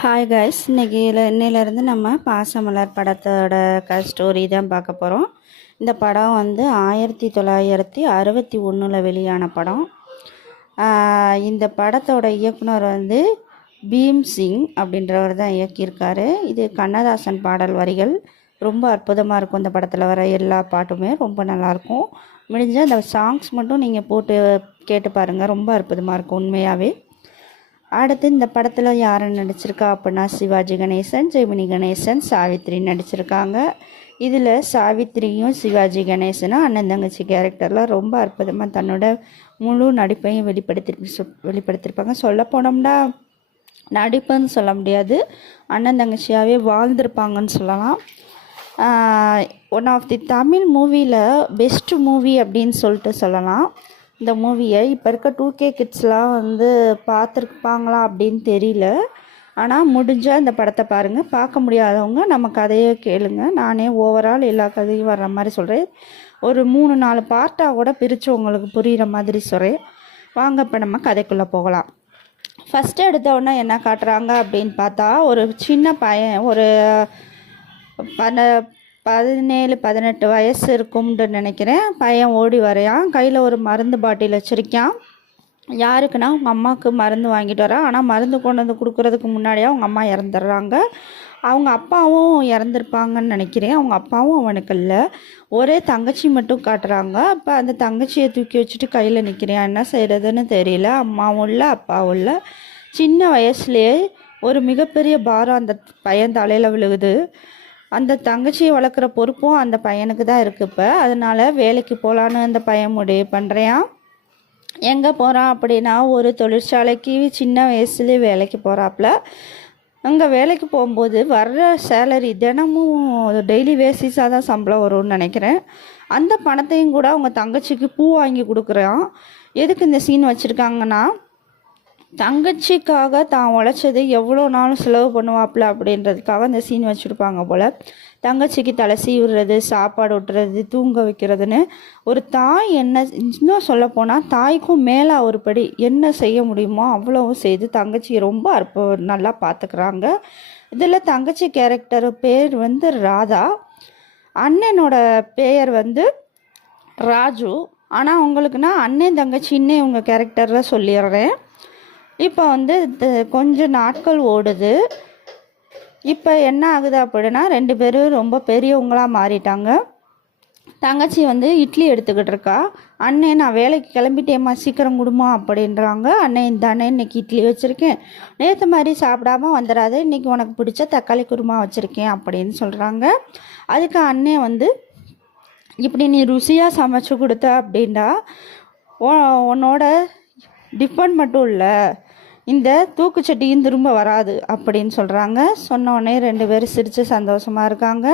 Hi guys, இன்னையிலேருந்து நம்ம பாசமலர் படத்தோட ஸ்டோரி தான் பார்க்க போகிறோம். இந்த படம் வந்து 1961 வெளியான படம். இந்த படத்தோட இயக்குனர் வந்து பீம் சிங் அப்படின்றவர் தான் இயக்கியிருக்காரு. இது கண்ணதாசன் பாடல் வரிகள். ரொம்ப அற்புதமாக இருக்கும். இந்த படத்தில் வர எல்லா பாட்டுமே ரொம்ப நல்லாயிருக்கும். முடிஞ்ச அந்த சாங்ஸ் மட்டும் நீங்கள் போட்டு கேட்டு பாருங்கள், ரொம்ப அற்புதமாக இருக்கும் உண்மையாகவே. அடுத்து இந்த படத்தில் யார் நடிச்சிருக்கா அப்படின்னா சிவாஜி கணேசன், ஜெமினி கணேசன், சாவித்ரி நடிச்சிருக்காங்க. இதில் சாவித்ரியும் சிவாஜி கணேசனும் அண்ணன் தங்கச்சி கேரக்டரில் ரொம்ப அற்புதமாக தன்னோட முழு நடிப்பையும் வெளிப்படுத்தியிருப்பாங்க. சொல்ல போனோம்னா நடிப்புன்னு சொல்ல முடியாது, அண்ணன் தங்கச்சியாகவே வாழ்ந்திருப்பாங்கன்னு சொல்லலாம். ஒன் ஆஃப் தி தமிழ் மூவியில் பெஸ்ட் மூவி அப்படின்னு சொல்லிட்டு சொல்லலாம். இந்த மூவியை இப்போ இருக்க 2K கிட்ஸ்லாம் வந்து பார்த்துருப்பாங்களா அப்படின்னு தெரியல. ஆனால் முடிஞ்சால் இந்த படத்தை பாருங்கள். பார்க்க முடியாதவங்க நம்ம கதையை கேளுங்க. நானே ஓவரால் எல்லா கதையும் வர்ற மாதிரி சொல்கிறேன். ஒரு 3-4 பார்ட்டாக கூட பிரித்து உங்களுக்கு புரிகிற மாதிரி சொல்கிறேன். வாங்க இப்போ நம்ம கதைக்குள்ளே போகலாம். ஃபஸ்ட்டு எடுத்தோடனே என்ன காட்டுறாங்க அப்படின்னு பார்த்தா, ஒரு சின்ன பையன், ஒரு 17-18 வயசு இருக்கும்னு நினைக்கிறேன். பையன் ஓடி வரையான், கையில் ஒரு மருந்து பாட்டில் வச்சுருக்கான். யாருக்குன்னா அவங்க அம்மாவுக்கு மருந்து வாங்கிட்டு வரான். ஆனால் மருந்து கொண்டு வந்து கொடுக்குறதுக்கு முன்னாடியே அவங்க அம்மா இறந்துடுறாங்க. அவங்க அப்பாவும் இறந்துருப்பாங்கன்னு நினைக்கிறேன். அவங்க அப்பாவும் அவனுக்கு இல்லை, ஒரே தங்கச்சி மட்டும் காட்டுறாங்க. அப்போ அந்த தங்கச்சியை தூக்கி வச்சுட்டு கையில் நிற்கிறேன். என்ன செய்கிறதுன்னு தெரியல. அம்மாவும் இல்லை, அப்பாவும் இல்லை. சின்ன வயசுலேயே ஒரு மிகப்பெரிய பாரம் அந்த பையன் தலையில் விழுகுது. அந்த தங்கச்சியை வளர்க்குற பொறுப்பும் அந்த பையனுக்கு தான் இருக்குது. இப்போ அதனால் வேலைக்கு போகலான்னு அந்த பையன் முடிவு பண்ணுறான். எங்கே போகிறான் அப்படின்னா, ஒரு தொழிற்சாலைக்கு சின்ன வயசுலேயே வேலைக்கு போகிறாப்புல. அங்கே வேலைக்கு போகும்போது வர்ற சேலரி தினமும் டெய்லி பேசிஸாக தான் சம்பளம் வரும்னு நினைக்கிறேன். அந்த பணத்தையும் கூட அவங்க தங்கச்சிக்கு பூ வாங்கி கொடுக்குறான். எதுக்கு இந்த சீன் வச்சுருக்காங்கன்னா, தங்கச்சிக்காக தான் உழைச்சது எவ்வளோ நாளும் செலவு பண்ணுவாப்புல அப்படின்றதுக்காக இந்த சீன் வச்சுருப்பாங்க போல். தங்கச்சிக்கு தலை சீவுறது, சாப்பாடு ஊட்டுறது, தூங்க வைக்கிறதுன்னு ஒரு தாய் என்ன, இன்னும் சொல்லப்போனால் தாய்க்கும் மேலே ஒரு படி என்ன செய்ய முடியுமோ அவ்வளவும் செய்து தங்கச்சியை ரொம்ப நல்லா பார்த்துக்கிறாங்க. இதில் தங்கச்சி கேரக்டர் பேர் வந்து ராதா, அண்ணனோட பெயர் வந்து ராஜு. ஆனால் உங்களுக்குன்னா அண்ணன் தங்கச்சின்னே உங்க கேரக்டரில் சொல்லிடுறேன். இப்போ வந்து கொஞ்சம் நாட்கள் ஓடுது. இப்போ என்ன ஆகுது அப்படின்னா, 2 பேரும் ரொம்ப பெரியவங்களாக மாறிட்டாங்க. தங்கச்சி வந்து இட்லி எடுத்துக்கிட்டு இருக்கா. அண்ணன் நான் வேலைக்கு கிளம்பிட்டேம்மா, சீக்கிரம் கொடுமா அப்படின்றாங்க. அண்ணன் இந்த அண்ணன் இன்னைக்கு இட்லி வச்சுருக்கேன், நேற்று மாதிரி சாப்பிடாம வந்துடாது, இன்றைக்கி உனக்கு பிடிச்ச தக்காளி குருமா வச்சுருக்கேன் அப்படின்னு சொல்கிறாங்க. அதுக்கு அண்ணன் வந்து, இப்படி நீ ருசியாக சமைச்சு கொடுத்த அப்படின்னா உன்னோட டிஃபன் மட்டும் இல்லை, இந்த தூக்குச்சட்டியும் திரும்ப வராது அப்படின்னு சொல்கிறாங்க. சொன்னோடனே 2 பேரும் சிரித்து சந்தோஷமாக இருக்காங்க.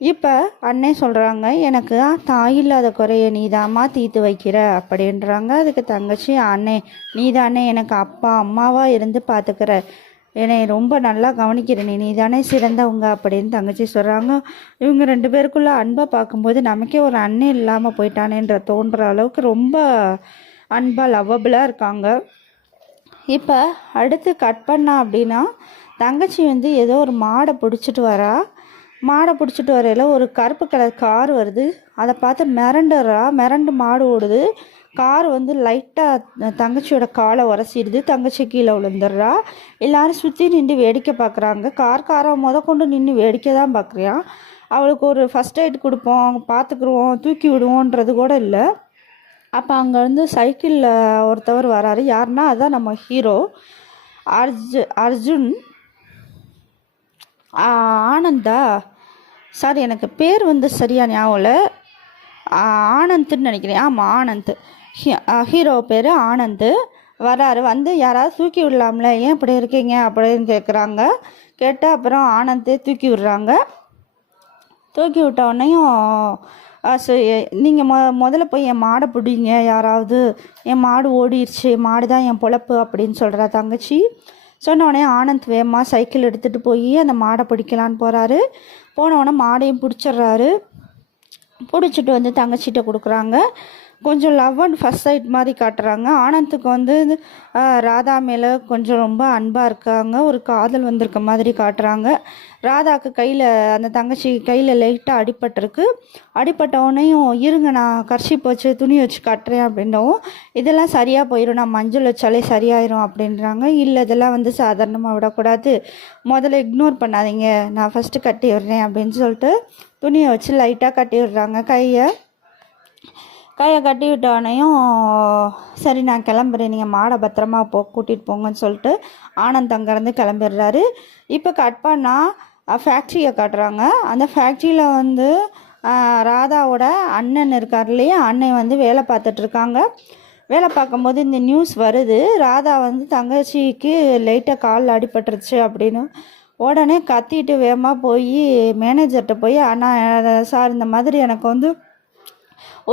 இப்போ அண்ணே சொல்கிறாங்க, எனக்கு தாய் இல்லாத குறைய நீதாம்மா தீர்த்து வைக்கிற அப்படின்றாங்க. அதுக்கு தங்கச்சி, அண்ணே நீதானே எனக்கு அப்பா அம்மாவாக இருந்து பார்த்துக்கிற, என்னை ரொம்ப நல்லா கவனிக்கிறேன், நீ தானே சிறந்தவங்க அப்படின்னு தங்கச்சி சொல்கிறாங்க. இவங்க 2 பேருக்குள்ள அன்பை பார்க்கும்போது நமக்கே ஒரு அண்ணன் இல்லாமல் போயிட்டானேன்ற தோன்ற அளவுக்கு ரொம்ப அன்பாக லவ்வபிளாக இருக்காங்க. இப்போ அடுத்து கட் பண்ணா அப்படின்னா, தங்கச்சி வந்து ஏதோ ஒரு மாடை பிடிச்சிட்டு வரா. மாடை பிடிச்சிட்டு வரையில் ஒரு கருப்பு கலர் கார் வருது. அதை பார்த்து மிரண்டு மாடு ஓடுது. கார் வந்து லைட்டாக தங்கச்சியோட காலை உரசிடுது. தங்கச்சி கீழே விழுந்துடுறா. எல்லாரும் சுற்றி நின்று வேடிக்கை பார்க்குறாங்க. காரை கொண்டு நின்று வேடிக்கை தான் பார்க்குறான். அவளுக்கு ஒரு ஃபஸ்ட் எய்ட் கொடுப்போம், பார்த்துக்குருவோம், தூக்கி விடுவோன்றது கூட இல்லை. அப்போ அங்கே வந்து சைக்கிளில் ஒருத்தவர் வராரு. யாருன்னா அதுதான் நம்ம ஹீரோ அர்ஜுன் ஆனந்தா, சாரி எனக்கு பேர் வந்து சரியாக ஞாபகம் இல்லை, ஆனந்த்னு நினைக்கிறேன். ஆமாம், ஆனந்த். ஹீரோ பேர் ஆனந்த். வராரு. வந்து யாராவது தூக்கி விடலாம்ல, ஏன் இப்படி இருக்கீங்க அப்படின்னு கேட்குறாங்க. கேட்டால் அப்புறம் ஆனந்தே தூக்கி விடுறாங்க. தூக்கி விட்ட உடனேயும், நீங்கள் முதல்ல போய் என் மாடை பிடிங்க, யாராவது என் மாடு ஓடிடுச்சு, மாடு தான் என் பொழப்பு அப்படின்னு சொல்கிறா தங்கச்சி. சொன்னோடனே ஆனந்த் வேகமாக சைக்கிள் எடுத்துகிட்டு போய் அந்த மாடை பிடிக்கலான்னு போகிறாரு. போனவுடனே மாடையும் பிடிச்சிட்றாரு. பிடிச்சிட்டு வந்து தங்கச்சிட்ட கொடுக்குறாங்க. கொஞ்சம் லவ் அண்ட் ஃபர்ஸ்ட் சைட் மாதிரி காட்டுறாங்க. ஆனந்துக்கு வந்து ராதா மேலே கொஞ்சம் ரொம்ப அன்பாக இருக்காங்க, ஒரு காதல் வந்திருக்க மாதிரி காட்டுறாங்க. ராதாவுக்கு கையில், அந்த தங்கச்சி கையில் லைட்டாக அடிபட்டிருக்கு. அடிபட்டவுடனேயும் இருங்க நான் கர்ஷிப் வச்சு துணி வச்சு கட்டுறேன் அப்படின்னவும், இதெல்லாம் சரியாக போயிடும், நான் மஞ்சள் வச்சாலே சரியாயிரும் அப்படின்றாங்க. இல்லை இதெல்லாம் வந்து சாதாரணமாக விடக்கூடாது, முதல்ல இக்னோர் பண்ணாதீங்க, நான் ஃபஸ்ட்டு கட்டி விடுறேன் அப்படின்னு சொல்லிட்டு துணியை வச்சு லைட்டாக கட்டி விடுறாங்க. கையை கட்டி விட்டோடனையும் சரி நான் கிளம்புறேன், நீங்கள் மாடை பத்திரமா கூட்டிகிட்டு போங்கன்னு சொல்லிட்டு ஆனந்த் அங்கேருந்து கிளம்பிடுறாரு. இப்போ கட் பண்ணால் ஃபேக்ட்ரியை காட்டுறாங்க. அந்த ஃபேக்ட்ரியில் வந்து ராதாவோட அண்ணன் இருக்கார் இல்லையா, அண்ணன் வந்து வேலை பார்த்துட்ருக்காங்க. வேலை பார்க்கும்போது இந்த நியூஸ் வருது, ராதா வந்து தங்கச்சிக்கு லைட்டாக காலில் அடிபட்டுருச்சு அப்படின்னு. உடனே கத்திட்டு வேகமாக போய் மேனேஜர்கிட்ட போய், அண்ணா சார் இந்த மாதிரி எனக்கு வந்து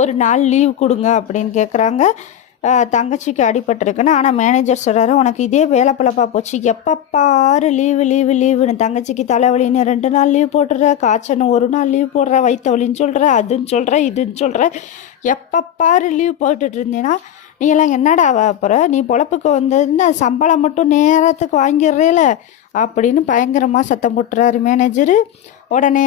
ஒரு நாள் லீவ் கொடுங்க அப்படின்னு கேட்குறாங்க. தங்கச்சிக்கு அடிபட்டிருக்குன்னு. ஆனால் மேனேஜர் சொல்கிறாரு, உனக்கு இதே வேலை பழப்பா போச்சு, எப்போ பாரு லீவுன்னு, தங்கச்சிக்கு தலைவலின்னு 2 நாள் லீவ் போட்டுற, காய்ச்சல்னு 1 நாள் லீவ் போடுற, வயிற்று வலின்னு சொல்கிற, அதுன்னு சொல்கிற, இதுன்னு சொல்கிற, எப்போ பாரு லீவ் போட்டுட்டு இருந்தீங்கன்னா நீ எல்லாம் என்னடா அப்புறம் நீ பொழப்புக்கு வந்ததுன்னா சம்பளம் மட்டும் நேரத்துக்கு வாங்கிடுறேல அப்படின்னு பயங்கரமாக சத்தம் போட்டுறாரு மேனேஜரு. உடனே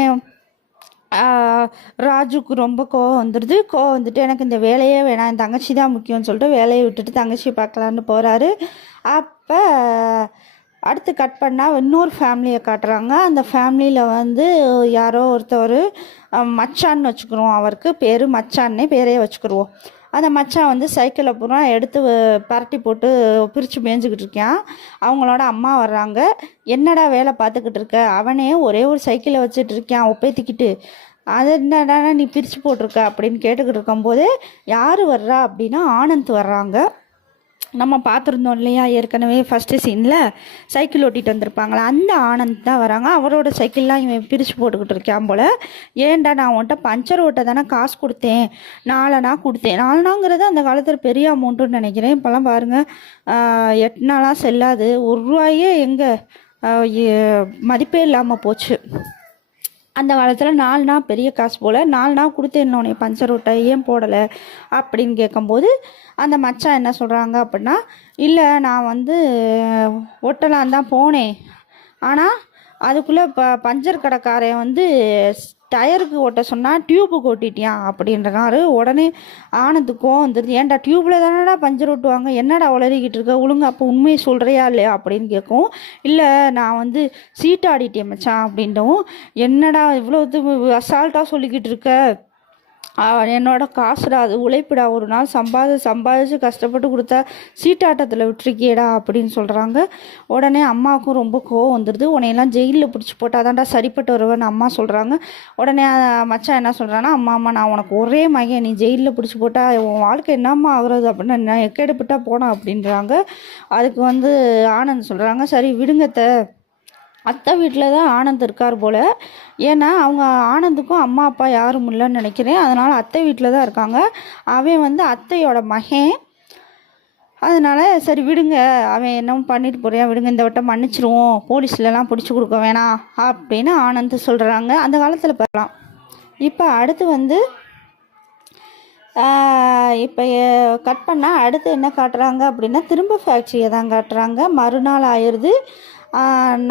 ராஜுக்கு ரொம்ப கோவம் வந்துடுது. கோவம் வந்துட்டு எனக்கு இந்த வேலையே வேணாம், என் தங்கச்சி தான் முக்கியம்னு சொல்லிட்டு வேலையை விட்டுட்டு தங்கச்சியை பார்க்கலான்னு போகிறாரு. அப்போ அடுத்து கட் பண்ணால் இன்னொரு ஃபேமிலியை காட்டுறாங்க. அந்த ஃபேமிலியில் வந்து யாரோ ஒருத்தர் மச்சான்னு வச்சுக்கிறோம், அவருக்கு பேர் மச்சான்னே பேரே வச்சுக்கிடுவோம். அந்த மச்சான் வந்து சைக்கிளை பூரா எடுத்து பரட்டி போட்டு பிரித்து மேய்ஞ்சிக்கிட்டு இருக்கான். அவங்களோட அம்மா வர்றாங்க. என்னடா வேலை பார்த்துக்கிட்டு இருக்க, அவனே ஒரே ஒரு சைக்கிளை வச்சுட்டு இருக்கான் ஒப்பேத்திக்கிட்டு, அது என்னடா நீ பிரித்து போட்டிருக்க அப்படின்னு கேட்டுக்கிட்டு இருக்கும்போது யார் வர்றா அப்படின்னா ஆனந்த் வர்றாங்க. நம்ம பார்த்துருந்தோம் இல்லையா ஏற்கனவே ஃபஸ்ட்டு சீனில் சைக்கிள் ஓட்டிகிட்டு வந்திருப்பாங்களா, அந்த ஆனந்த் தான் வராங்க. அவரோட சைக்கிள்லாம் இவன் பிரித்து போட்டுக்கிட்டு இருக்கான் போல். ஏன்டா நான் உன்ட்ட பஞ்சர் ஓட்ட தானே காசு கொடுத்தேன், 4 நாள் கொடுத்தேன், 4 நாங்கிறது அந்த காலத்தில் பெரிய அமௌண்ட்டுன்னு நினைக்கிறேன். இப்போல்லாம் பாருங்கள் 8 நாளாக செல்லாது, 1 ரூபாயே எங்கே மதிப்பே இல்லாமல் போச்சு. அந்த காலத்தில் 4 நாள் பெரிய காசு போல். 4 நாள் கொடுத்தேன் உன்னை பஞ்சர் ஓட்ட, ஏன் போடலை அப்படின்னு கேட்கும்போது அந்த மச்சான் என்ன சொல்கிறாங்க அப்படின்னா, இல்லை நான் வந்து ஒட்டலாம் தான் போனேன், ஆனால் அதுக்குள்ளே பஞ்சர் கடைக்காரன் வந்து டயருக்கு ஓட்ட சொன்னால் டியூப்புக்கு ஓட்டிட்டியான் அப்படின்றாரு. உடனே ஆனந்துக்கும் வந்துடுது, ஏன்டா டியூப்பில் தானடா பஞ்சர் ஓட்டுவாங்க, என்னடா உளறிக்கிட்டு இருக்க, ஒழுங்கு அப்போ உண்மையை சொல்கிறியா இல்லையா அப்படின்னு கேட்கும். இல்லை நான் வந்து சீட்டு ஆடிட்டேன் மச்சான் அப்படின்றவும், என்னடா இவ்வளோ அசால்ட்டாக சொல்லிக்கிட்டு இருக்க, என்னோட காசுடா, அது உழைப்புடா, ஒரு நாள் சம்பாதிச்சு கஷ்டப்பட்டு கொடுத்தா சீட்டாட்டத்தில் விட்டுருக்கியடா அப்படின்னு சொல்கிறாங்க. உடனே அம்மாவுக்கும் ரொம்ப கோவம் வந்துடுது. உன்னையெல்லாம் ஜெயிலில் பிடிச்சி போட்டால் தான்டா சரிப்பட்டு வருவேன்னு அம்மா சொல்கிறாங்க. உடனே மச்சான் என்ன சொல்கிறான்னா, அம்மா நான் உனக்கு ஒரே மகன், நீ ஜெயிலில் பிடிச்சி போட்டால் உன் வாழ்க்கை என்னம்மா ஆகுறது அப்படின்னு நான் எக்கேடுப்பட்டா போனேன் அப்படின்றாங்க. அதுக்கு வந்து ஆனந்த் சொல்கிறாங்க, சரி விடுங்கத்த, அத்தை வீட்டில் தான் ஆனந்த் இருக்கார் போல், ஏன்னா அவங்க ஆனந்துக்கும் அம்மா அப்பா யாரும் இல்லைன்னு நினைக்கிறேன், அதனால் அத்தை வீட்டில் தான் இருக்காங்க, அவன் வந்து அத்தையோட மகன், அதனால் சரி விடுங்க, அவன் என்னமோ பண்ணிட்டு போறியா விடுங்க, இந்த வட்டம் மன்னிச்சிருவோம், போலீஸ்லலாம் பிடிச்சி கொடுக்க வேணாம் அப்படின்னு ஆனந்த் சொல்கிறாங்க. அந்த காலத்தில் பார்க்கலாம். இப்போ அடுத்து வந்து இப்போ கட் பண்ணால் அடுத்து என்ன காட்டுறாங்க அப்படின்னா திரும்ப ஃபேக்ட்ரியை தான் காட்டுறாங்க. மறுநாள் ஆயிடுது.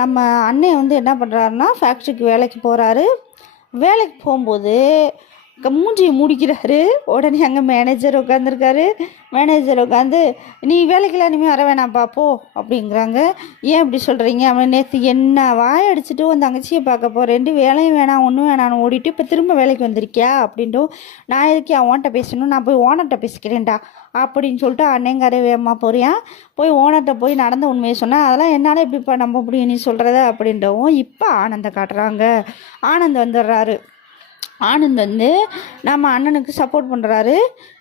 நம்ம அண்ணன் வந்து என்ன பண்ணுறாருன்னா ஃபேக்ட்ரிக்கு வேலைக்கு போகிறாரு. வேலைக்கு போகும்போது மூஞ்சியை முடிக்கிறாரு. உடனே அங்கே மேனேஜர் உட்காந்துருக்காரு. மேனேஜர் உட்காந்து, நீ வேலைக்கெல்லாம் இனிமேல் வர வேணாம்ப்பா போ அப்படிங்கிறாங்க. ஏன் இப்படி சொல்கிறீங்க, அவன் நேற்று என்ன வாய் அடிச்சுட்டு உன் தங்கச்சியை பார்க்க போகிறேன்ட்டு வேலையும் வேணாம் ஒன்றும் வேணான்னு ஓடிட்டு இப்போ திரும்ப வேலைக்கு வந்திருக்கியா அப்படின்ட்டு, நான் எதுக்கு அவன்கிட்ட பேசணும், நான் போய் ஓனர்கிட்ட பேசிக்கிறேன்டா அப்படின்னு சொல்லிட்டு அண்ணங்காரே வேகமாக போறியான். போய் ஓனர்கிட்ட போய் நடந்த உண்மையை சொன்னால், அதெல்லாம் என்னால் எப்படிப்பா நம்ப முடியும் நீ சொல்கிறத அப்படின்றவும் இப்போ ஆனந்தை காட்டுறாங்க. ஆனந்த் வந்துடுறாரு. ஆனந்த் வந்து நம்ம அண்ணனுக்கு சப்போர்ட் பண்ணுறாரு.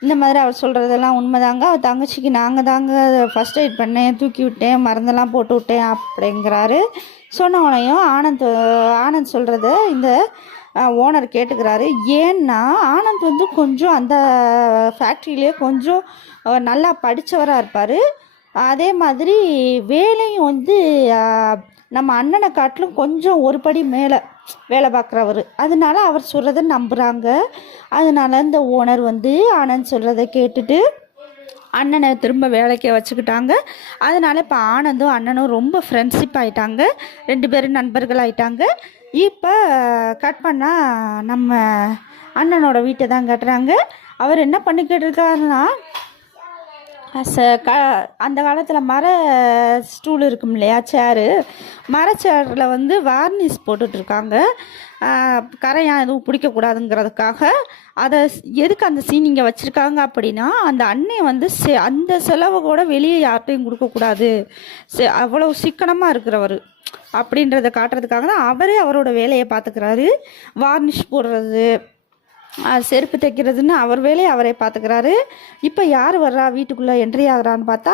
இந்த மாதிரி அவர் சொல்கிறதெல்லாம் உண்மைதாங்க, அவர் தங்கச்சிக்கு நாங்கள் தாங்க ஃபஸ்ட் எய்ட் பண்ணேன், தூக்கி விட்டேன், மருந்தெல்லாம் போட்டு விட்டேன் அப்படிங்கிறாரு. சொன்னவனையும் ஆனந்த் சொல்கிறத இந்த ஓனர் கேட்டுக்கிறாரு. ஏன்னா ஆனந்த் வந்து கொஞ்சம் அந்த ஃபேக்ட்ரியிலே கொஞ்சம் நல்லா படித்தவராக இருப்பார். அதே மாதிரி வேலையும் வந்து நம்ம அண்ணனை காட்டிலும் கொஞ்சம் ஒரு படி மேலே வேலை பார்க்குறவர். அதனால அவர் சொல்கிறத நம்புகிறாங்க. அதனால இந்த ஓனர் வந்து ஆனந்த் சொல்கிறத கேட்டுட்டு அண்ணனை திரும்ப வேலைக்கு வச்சுக்கிட்டாங்க. அதனால் இப்போ ஆனந்தும் அண்ணனும் ரொம்ப ஃப்ரெண்ட்ஷிப் ஆகிட்டாங்க. 2 பேரும் நண்பர்கள் ஆகிட்டாங்க. இப்போ கட் பண்ணால் நம்ம அண்ணனோட வீட்டை தான் கட்டுறாங்க. அவர் என்ன பண்ணிக்கிட்டு இருக்காருன்னா, அந்த காலத்தில் மர ஸ்டூல் இருக்கும் இல்லையா, சேரு, மர சேரில் வந்து வார்னிஷ் போட்டுட்ருக்காங்க. கரையான் எதுவும் பிடிக்கக்கூடாதுங்கிறதுக்காக. அதை எதுக்கு அந்த சீன் இங்கே வச்சுருக்காங்க அப்படின்னா, அந்த அன்னை வந்து அந்த செலவை கூட வெளியே யார்கிட்டையும் கொடுக்கக்கூடாது, அவ்வளோ சிக்கனமாக இருக்கிறவர் அப்படின்றத காட்டுறதுக்காக தான் அவரே அவரோட வேலையை பார்த்துக்கிறாரு. வார்னிஷ் போடுறது, செருப்பு தைக்கிறதுன்னு அவர் வேலையை அவரே பார்த்துக்கிறாரு. இப்போ யார் வர்றா வீட்டுக்குள்ளே என்ட்ரி ஆகுறான்னு பார்த்தா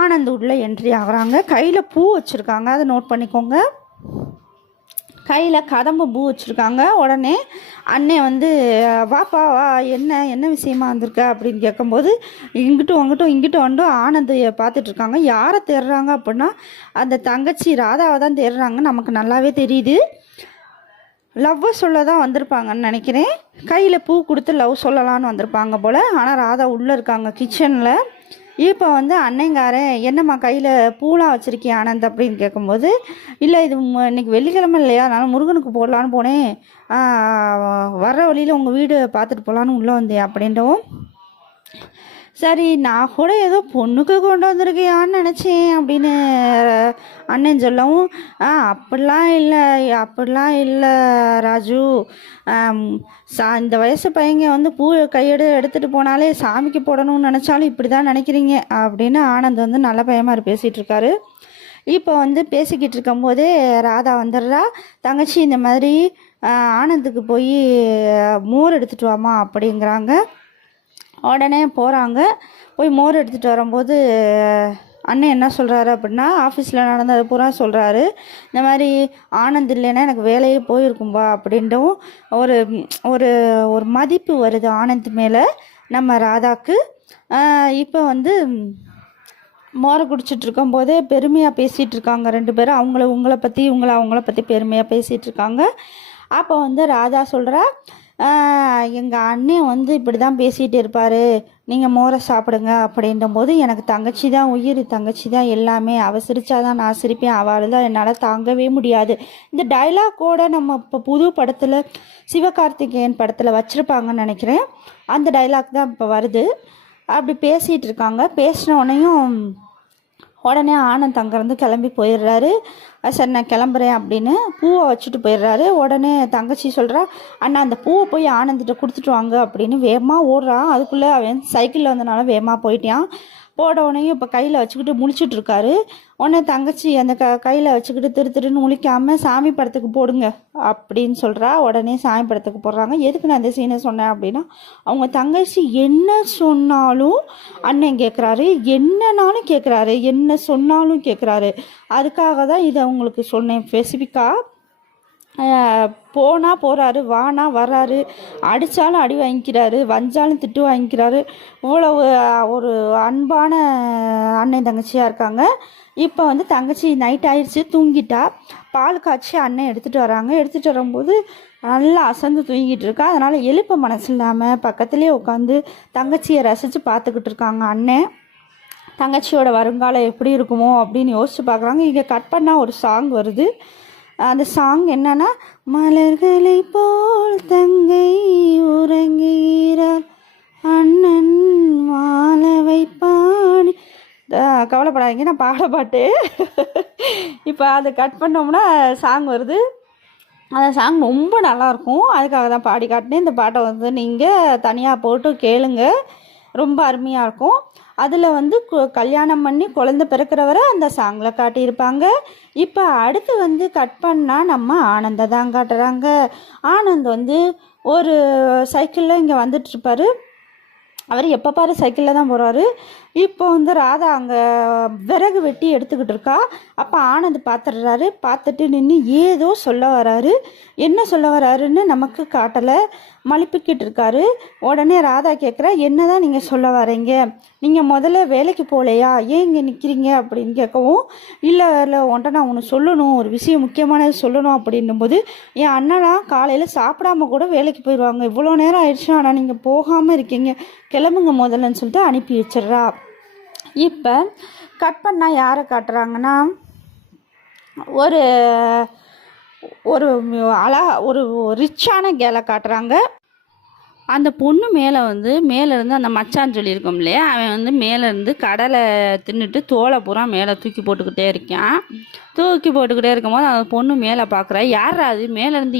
ஆனந்த் உள்ள என்ட்ரி ஆகுறாங்க. கையில் பூ வச்சுருக்காங்க, அதை நோட் பண்ணிக்கோங்க. கையில் கதம்பு பூ வச்சுருக்காங்க. உடனே அண்ணே வந்து வாப்பா வா, என்ன விஷயமா வந்திருக்க அப்படின்னு கேட்கும்போது இங்கிட்டும் வந்துட்டு ஆனந்தை பார்த்துட்ருக்காங்க. யாரை தேடுறாங்க அப்படின்னா அந்த தங்கச்சி ராதாவை தான் தேடுறாங்க. நமக்கு நல்லாவே தெரியுது. லவ்வை சொல்ல தான் வந்திருப்பாங்கன்னு நினைக்கிறேன். கையில் பூ கொடுத்து லவ் சொல்லலான்னு வந்திருப்பாங்க போல். ஆனால் ராதா உள்ளே இருக்காங்க கிச்சனில். இப்போ வந்து அன்னைங்காரன் என்னம்மா கையில் பூலாம் வச்சுருக்கேன் ஆனந்த் அப்படின்னு கேட்கும்போது, இல்லை இது இன்றைக்கி வெள்ளிக்கிழமை இல்லையா, அதனால் முருகனுக்கு போடலான்னு போனேன், வர்ற வழியில் உங்கள் வீடு பார்த்துட்டு போகலான்னு உள்ளே வந்தேன் அப்படின்றவும், சரி நான் கூட ஏதோ பொண்ணுக்கு கொண்டு வந்திருக்கியான்னு நினச்சேன் அப்படின்னு அண்ணன் சொல்லவும், அப்படிலாம் இல்லை ராஜு, இந்த வயசு பையங்க வந்து பூ எடுத்துகிட்டு போனாலே சாமிக்கு போடணும்னு நினச்சாலும் இப்படி தான் நினைக்கிறீங்க அப்படின்னு ஆனந்த் வந்து நல்ல பையமாக பேசிகிட்டு இருக்காரு. இப்போ வந்து பேசிக்கிட்டு இருக்கும்போதே ராதா வந்துடுறா. தங்கச்சி இந்த மாதிரி ஆனந்துக்கு போய் மோர் எடுத்துகிட்டு வாமா அப்படிங்கிறாங்க. உடனே போகிறாங்க. போய் மோர் எடுத்துகிட்டு வரும்போது அண்ணன் என்ன சொல்கிறாரு அப்படின்னா, ஆஃபீஸில் நடந்தது பூரா சொல்கிறாரு. இந்த மாதிரி ஆனந்த் இல்லைன்னா எனக்கு வேலையே போயிருக்கும்பா அப்படின்ட்டும் ஒரு ஒரு ஒரு மதிப்பு வருது ஆனந்த் மேலே நம்ம ராதாக்கு. இப்போ வந்து மோரை குடிச்சிட்டு இருக்கும்போதே பெருமையாக பேசிகிட்டு இருக்காங்க 2 பேரும். அவங்கள பற்றி பெருமையாக பேசிகிட்டு இருக்காங்க. அப்போ வந்து ராதா சொல்கிறா, எங்கள் அண்ணன் வந்து இப்படி தான் பேசிகிட்டு இருப்பார், நீங்கள் மோரை சாப்பிடுங்க அப்படின்றபோது எனக்கு தங்கச்சி தான் உயிர், தங்கச்சி தான் எல்லாமே, அவள் சிரித்தாதான் நான் சிரிப்பேன், அவள் தான் என்னால் தாங்கவே முடியாது. இந்த டைலாக்கோடு நம்ம இப்போ புது படத்தில் சிவகார்த்திகேயன் படத்தில் வச்சுருப்பாங்கன்னு நினைக்கிறேன். அந்த டைலாக் தான் இப்போ வருது. அப்படி பேசிகிட்டு இருக்காங்க. பேசின உடனே ஆனந்த் அங்கேருந்து கிளம்பி போயிடுறாரு. சரி நான் கிளம்புறேன் அப்படின்னு பூவை வச்சுட்டு போயிடுறாரு. உடனே தங்கச்சி சொல்கிறா, அண்ணா அந்த பூவை போய் ஆனந்திட்ட கொடுத்துட்டு வாங்க அப்படின்னு வேகமாக ஓடுறான். அதுக்குள்ளே அவன் சைக்கிளில் வந்தனால வேகமாக போயிட்டான். போடவுடனே இப்போ கையில் வச்சுக்கிட்டு முழிச்சிட்டு இருக்காரு. உடனே தங்கச்சி அந்த கையில் வச்சுக்கிட்டு திருன்னு முழிக்காமல் சாமி படத்துக்கு போடுங்க அப்படின்னு சொல்கிறா. உடனே சாமி படத்துக்கு போடுறாங்க. எதுக்கு நான் இந்த சீனை சொன்னேன் அப்படின்னா, அவங்க தங்கச்சி என்ன சொன்னாலும் அண்ணன் கேட்குறாரு, என்ன சொன்னாலும் கேட்குறாரு. அதுக்காக தான் இதை அவங்களுக்கு சொன்னேன் ஸ்பெசிஃபிக்காக. போனால் போகிறாரு, வானா வர்றாரு, அடித்தாலும் அடி வாங்கிக்கிறாரு, வஞ்சாலும் திட்டு வாங்கிக்கிறாரு. இவ்வளவு ஒரு அன்பான அண்ணன் தங்கச்சியாக இருக்காங்க. இப்போ வந்து தங்கச்சி நைட் ஆயிடுச்சு, தூங்கிட்டா. பால் காய்ச்சி அண்ணன் எடுத்துகிட்டு வராங்க. எடுத்துகிட்டு வரும்போது நல்லா அசந்து தூங்கிட்டு இருக்கா. அதனால் எழுப்ப மனசு இல்லாமல் பக்கத்துலேயே உட்காந்து தங்கச்சியை ரசித்து பார்த்துக்கிட்டு இருக்காங்க அண்ணன். தங்கச்சியோட வருங்காலம் எப்படி இருக்குமோ அப்படின்னு யோசிச்சு பார்க்குறாங்க. இங்கே கட் பண்ணால் ஒரு சாங் வருது. அந்த சாங் என்னன்னா, மலர்களை போல் தங்கை உறங்குகிறார், அண்ணன் மாலை வைப்பான். கவலைப்படாதீங்க, நான் பாட பாட்டு. இப்போ அதை கட் பண்ணோம்னா சாங் வருது. அந்த சாங் ரொம்ப நல்லாயிருக்கும், அதுக்காக தான் பாடி காட்டினேன். இந்த பாட்டை வந்து நீங்கள் தனியாக போட்டு கேளுங்க, ரொம்ப அருமையாக இருக்கும். அதில் வந்து கல்யாணம் பண்ணி குழந்தை பிறக்கிறவரை அந்த சாங்கில் காட்டியிருப்பாங்க. இப்போ அடுத்து வந்து கட் பண்ணால் நம்ம ஆனந்தை தான் காட்டுறாங்க. ஆனந்த் வந்து ஒரு சைக்கிளில் இங்கே வந்துட்டுருப்பார். அவர் எப்போ பாரு சைக்கிளில் தான் போகிறாரு. இப்போ வந்து ராதா அங்கே விறகு வெட்டி எடுத்துக்கிட்டு இருக்கா. அப்போ ஆனந்த் பார்த்துடுறாரு. பார்த்துட்டு நின்று ஏதோ சொல்ல வராரு. என்ன சொல்ல வராருன்னு நமக்கு காட்டலை, மழுப்பிக்கிட்டு இருக்காரு. உடனே ராதா கேட்குறா, என்ன தான் நீங்கள் சொல்ல வரீங்க, நீங்கள் முதல்ல வேலைக்கு போகலையா, ஏன் இங்கே நிற்கிறீங்க அப்படின்னு கேட்கவும், இல்லை உன்ட்ட நான் ஒன்று சொல்லணும், ஒரு விஷயம் முக்கியமானது சொல்லணும் அப்படின்னும்போது, என் அண்ணலாம் காலையில் சாப்பிடாம கூட வேலைக்கு போயிடுவாங்க, இவ்வளோ நேரம் ஆயிடுச்சு, ஆனால் நீங்கள் போகாமல் இருக்கீங்க, கிளம்புங்க முதல்லன்னு சொல்லிட்டு அனுப்பி வச்சிடுறா. இப்போ கட் பண்ணால் யாரை காட்டுறாங்கன்னா, ஒரு ஒரு ஒரு ரிச்சான கேலை காட்டுறாங்க. அந்த பொண்ணு மேலே வந்து மேலேருந்து அந்த மச்சான் சொல்லியிருக்கோம் இல்லையா, அவன் வந்து மேலேருந்து கடலை தின்னுட்டு தோலை பூரா மேலே தூக்கி போட்டுக்கிட்டே இருக்கான். தூக்கி போட்டுக்கிட்டே இருக்கும்போது அந்த பொண்ணு மேலே பார்க்குறா, யாரா அது மேலேருந்து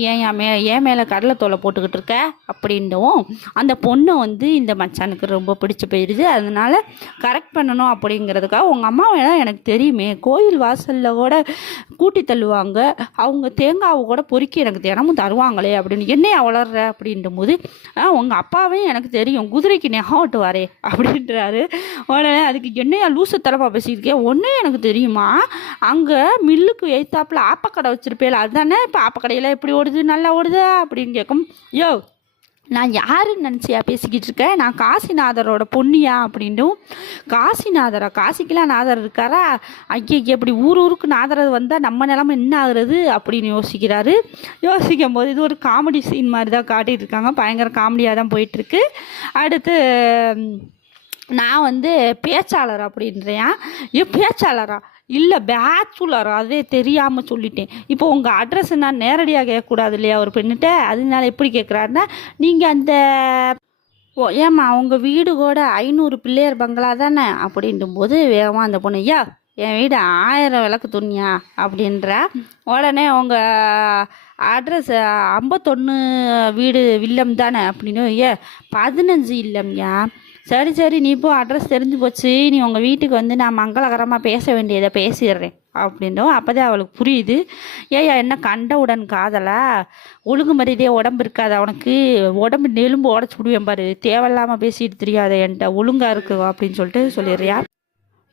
ஏன் மேலே கடலை தோலை போட்டுக்கிட்டு இருக்க அப்படின்னும், அந்த பொண்ணை வந்து இந்த மச்சானுக்கு ரொம்ப பிடிச்சி போயிடுது. அதனால கரெக்ட் பண்ணணும் அப்படிங்கிறதுக்காக, உங்கள் அம்மாவை தான் எனக்கு தெரியுமே, கோயில் வாசலில் கூட கூட்டி தள்ளுவாங்க, அவங்க தேங்காவை கூட பொறுக்கி எனக்கு தினமும் தருவாங்களே அப்படின்னு, என்னையா வளர்ற அப்படின்னும் போது, உங்கள் அப்பாவையும் எனக்கு தெரியும், குதிரைக்கு நெகம் ஓட்டுவாரே அப்படின்றாரு. உடனே அதுக்கு என்னையா லூசு தரப்பா பேசியிருக்கேன், ஒன்றே எனக்கு தெரியுமா, அங்கே மில்லுக்கு எய்த்தாப்புல ஆப்பக்கடை வச்சுருப்பேல, அதுதானே இப்போ ஆப்பக்கடையில் எப்படி ஓடுது, நல்லா ஓடுதா அப்படின்னு கேட்கும். யோ, நான் யாருன்னு நினச்சியா பேசிக்கிட்டு இருக்கேன், நான் காசிநாதரோட பொண்ணியா அப்படின்னும். காசிநாதரா, காசிக்கெலாம் நாதர் இருக்காரா, ஐயா எப்படி ஊருக்கு நாதர் வந்தால் நம்ம நிலமை என்ன ஆகுறது அப்படின்னு யோசிக்கிறாரு. யோசிக்கும் போது இது ஒரு காமெடி சீன் மாதிரி தான் காட்டிகிட்டு இருக்காங்க, பயங்கர காமெடியாக தான் போயிட்டுருக்கு. அடுத்து நான் வந்து பேச்சாளர் அப்படின்றேன். பேச்சாளரா இல்லை பேச்சுலர், அதே தெரியாமல் சொல்லிட்டேன். இப்போ உங்கள் அட்ரஸ் நான் நேரடியாக கேட்கக்கூடாது இல்லையா ஒரு பெண்ணிட்ட, அதனால எப்படி கேட்குறாருன்னா, நீங்கள் அந்த ஏம்மா உங்கள் வீடு கூட 500 பிள்ளையர் பங்களா தானே அப்படின்டும் போது வேகமாக அந்த பொண்ணு, ஐயா என் வீடு 1000 விளக்கு துணியா அப்படின்ற. உடனே உங்கள் அட்ரஸ் 51 வீடு இல்லம் தானே அப்படின்னு, 15 இல்லம்யா. சரி சரி, நீ இப்போ அட்ரஸ் தெரிஞ்சு போச்சு, நீ உங்கள் வீட்டுக்கு வந்து நான் மங்களகரமாக பேச வேண்டியதை பேசிடுறேன் அப்படின்னும். அப்போதான் அவளுக்கு புரியுது, ஏயா என்ன கண்டவுடன் காதலா, ஒழுங்கு மரியாதையே உடம்பு இருக்காது அவனுக்கு, உடம்பு நெலும்பு உடச்சி விடுவேன் பாரு, தேவையில்லாமல் பேசிட்டு தெரியாத என்கிட்ட, ஒழுங்காக இருக்கு அப்படின்னு சொல்லிட்டு சொல்லிடுறியா.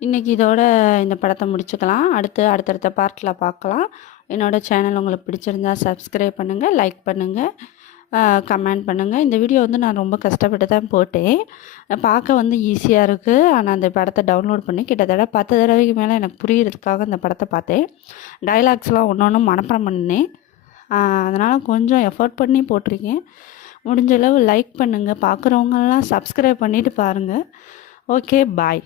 இன்றைக்கி இதோட இந்த படத்தை முடிச்சுக்கலாம். அடுத்தடுத்த பார்ட்டில் பார்க்கலாம். என்னோடய சேனல் உங்களுக்கு பிடிச்சிருந்தா சப்ஸ்கிரைப் பண்ணுங்கள், லைக் பண்ணுங்கள், கமெண்ட் பண்ணுங்கள். இந்த வீடியோ வந்து நான் ரொம்ப கஷ்டப்பட்டு தான் போட்டேன், பார்க்க வந்து ஈஸியாக இருக்குது. ஆனால் அந்த படத்தை டவுன்லோட் பண்ணி கிட்டத்தட்ட 10 தடவைக்கு மேலே எனக்கு புரிகிறதுக்காக இந்த படத்தை பார்த்தேன். டைலாக்ஸ்லாம் ஒன்று ஒன்று மனப்பாடம் பண்ணேன், அதனால் கொஞ்சம் எஃபர்ட் பண்ணி போட்டிருக்கேன். முடிஞ்ச அளவு லைக் பண்ணுங்கள், பார்க்குறவங்கெல்லாம் சப்ஸ்கிரைப் பண்ணிவிட்டு பாருங்கள். ஓகே, பாய்.